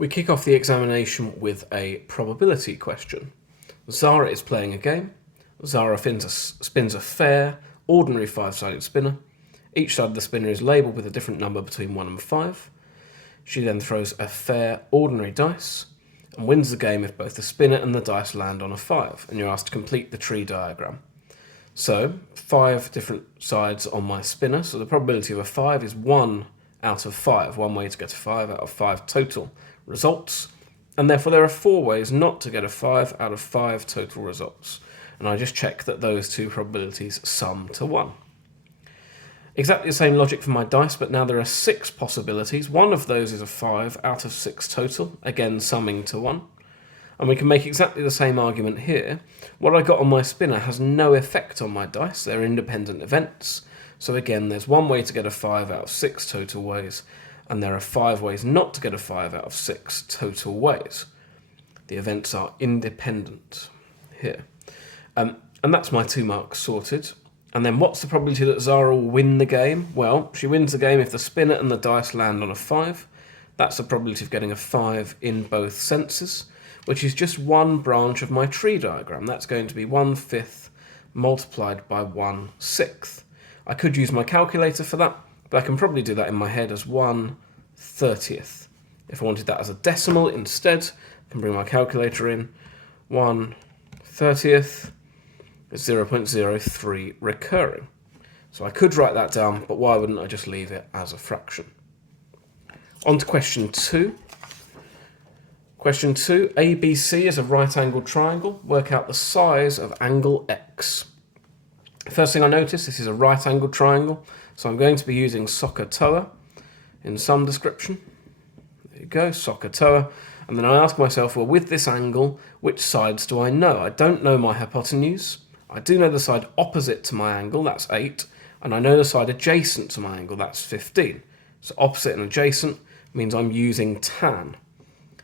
We kick off the examination with a probability question. Zara is playing a game. Zara spins a fair, ordinary 5-sided spinner. Each side of the spinner is labelled with a different number between 1 and 5. She then throws a fair, ordinary dice and wins the game if both the spinner and the dice land on a 5, and you're asked to complete the tree diagram. So, 5 different sides on my spinner, so the probability of a 5 is 1 out of 5, one way to get a 5 out of 5 total results, and therefore there are 4 ways not to get a 5 out of 5 total results, and I just check that those two probabilities sum to 1. Exactly the same logic for my dice, but now there are 6 possibilities. One of those is a 5 out of 6 total, again summing to 1. And we can make exactly the same argument here. What I got on my spinner has no effect on my dice, they're independent events. So again, there's one way to get a 5 out of 6 total ways, and there are 5 ways not to get a 5 out of 6 total ways. The events are independent here. And that's my 2 marks sorted. And then what's the probability that Zara will win the game? Well, she wins the game if the spinner and the dice land on a 5. That's the probability of getting a 5 in both senses, which is just one branch of my tree diagram. That's going to be 1/5 multiplied by 1/6. I could use my calculator for that, but I can probably do that in my head as 1/30. If I wanted that as a decimal instead, I can bring my calculator in. 1/30 is 0.03 recurring. So I could write that down, but why wouldn't I just leave it as a fraction? On to question 2. Question 2, ABC is a right-angled triangle. Work out the size of angle X. First thing I notice, this is a right-angled triangle, so I'm going to be using SOHCAHTOA in some description. There you go, SOHCAHTOA. And then I ask myself, well, with this angle, which sides do I know? I don't know my hypotenuse. I do know the side opposite to my angle, that's 8, and I know the side adjacent to my angle, that's 15. So opposite and adjacent means I'm using tan.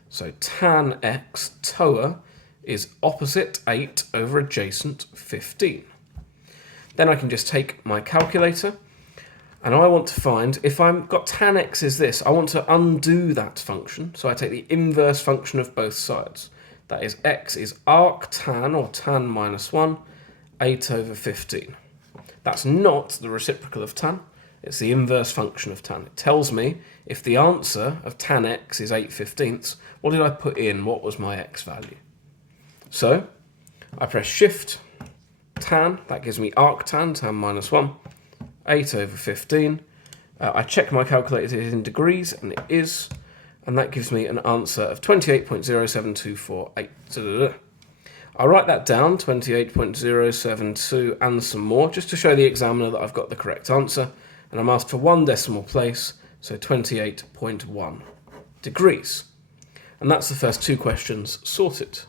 So tan x, TOA, is opposite 8 over adjacent 15. Then I can just take my calculator, and I want to find, if I've got tan x is this, I want to undo that function, so I take the inverse function of both sides. That is, x is arctan, or tan minus 1, 8 over 15. That's not the reciprocal of tan, it's the inverse function of tan. It tells me if the answer of tan x is 8/15, what did I put in? What was my x value? So I press shift, tan, that gives me arctan, tan minus 1, 8 over 15. I check my calculator in degrees, and it is, and that gives me an answer of 28.07248. I'll write that down, 28.072 and some more, just to show the examiner that I've got the correct answer. And I'm asked for 1 decimal place, so 28.1 degrees. And that's the first 2 questions sorted.